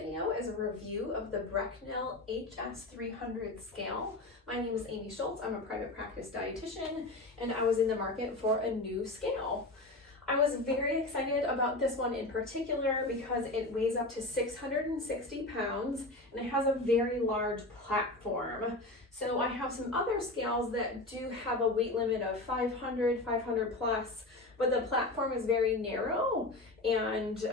video is a review of the Brecknell HS-300 scale. My name is Amy Schultz. I'm a private practice dietitian, and I was in the market for a new scale. I was very excited about this one in particular because it weighs up to 660 pounds and it has a very large platform. So I have some other scales that do have a weight limit of 500 plus, but the platform is very narrow, and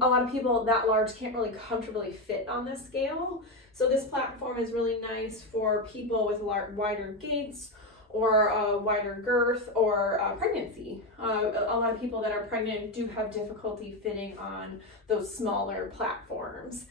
a lot of people that large can't really comfortably fit on this scale. So this platform is really nice for people with wider gaits or a wider girth or pregnancy. A lot of people that are pregnant do have difficulty fitting on those smaller platforms.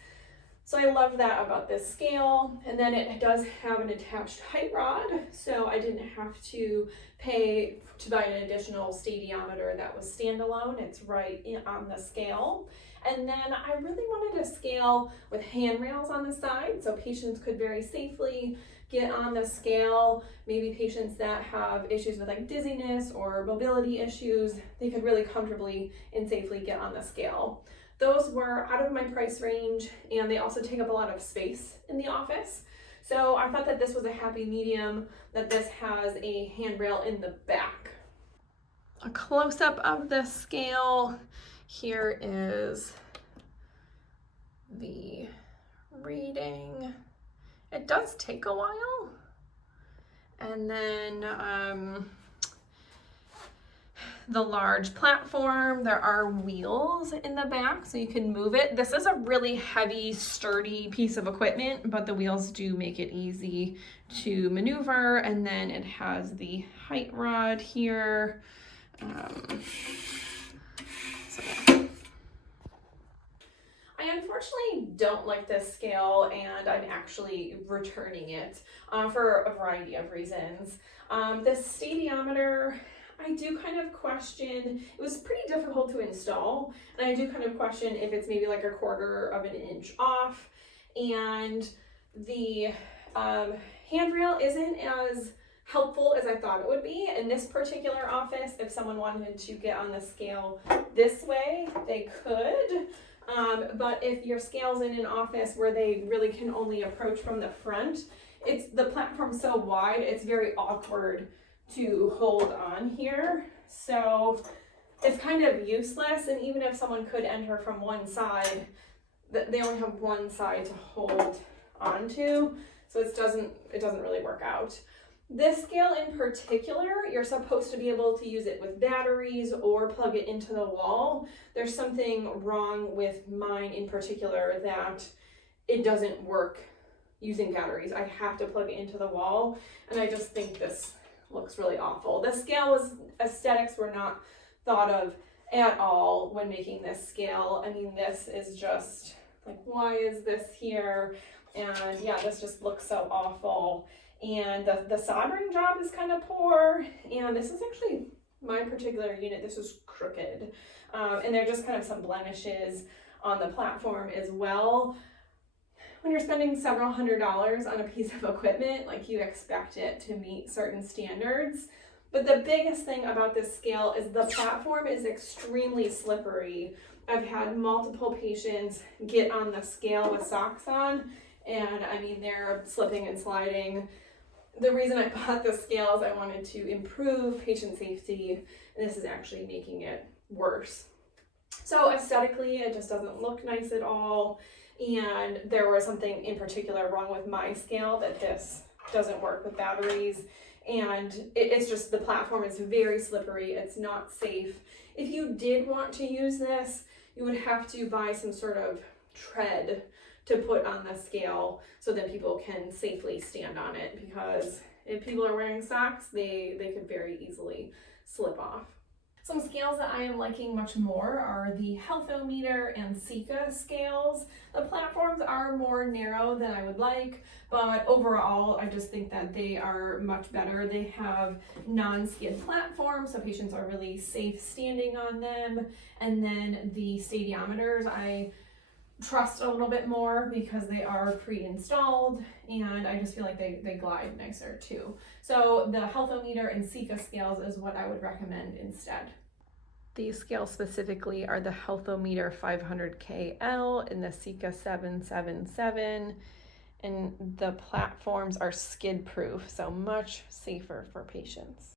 So I love that about this scale. And then it does have an attached height rod, so I didn't have to pay to buy an additional stadiometer that was standalone. It's right on the scale. And then I really wanted a scale with handrails on the side so patients could very safely get on the scale. Maybe patients that have issues with like dizziness or mobility issues, they could really comfortably and safely get on the scale. Those were out of my price range, and they also take up a lot of space in the office. So I thought that this was a happy medium, that this has a handrail in the back. A close-up of the scale. Here is the reading. It does take a while. And then the large platform, there are wheels in the back so you can move it. This is a really heavy, sturdy piece of equipment, but the wheels do make it easy to maneuver. And then it has the height rod here. I unfortunately don't like this scale, and I'm actually returning it for a variety of reasons. This stadiometer, I do kind of question, it was pretty difficult to install, and I do kind of question if it's maybe like a quarter of an inch off, and the handrail isn't as helpful as I thought it would be. In this particular office, if someone wanted to get on the scale this way, they could. But if your scale's in an office where they really can only approach from the front, the platform's so wide, it's very awkward to hold on here. So it's kind of useless, and even if someone could enter from one side, they only have one side to hold onto, so it doesn't really work out. This scale in particular, you're supposed to be able to use it with batteries or plug it into the wall. There's something wrong with mine in particular that it doesn't work using batteries. I have to plug it into the wall, and I just think this looks really awful. The aesthetics were not thought of at all when making this scale. I mean, this is just like, why is this here? And yeah, this just looks so awful. And the soldering job is kind of poor, and this is actually my particular unit. This is crooked, and there are just kind of some blemishes on the platform as well. When you're spending several $100s on a piece of equipment, like, you expect it to meet certain standards. But the biggest thing about this scale is the platform is extremely slippery. I've had multiple patients get on the scale with socks on, and I mean, they're slipping and sliding. The reason I bought this scale is I wanted to improve patient safety, and this is actually making it worse. So aesthetically, it just doesn't look nice at all, and there was something in particular wrong with my scale, that this doesn't work with batteries, and it's just, the platform is very slippery. It's not safe. If you did want to use this, you would have to buy some sort of tread to put on the scale so that people can safely stand on it, because if people are wearing socks, they could very easily slip off. Some scales that I am liking much more are the Healthometer and Sika scales. The platforms are more narrow than I would like, but overall I just think that they are much better. They have non-skid platforms, so patients are really safe standing on them. And then the stadiometers I trust a little bit more because they are pre-installed, and I just feel like they glide nicer too. So the Healthometer and Sika scales is what I would recommend instead. These scales specifically are the Healthometer 500KL and the Sika 777, and the platforms are skid proof, so much safer for patients.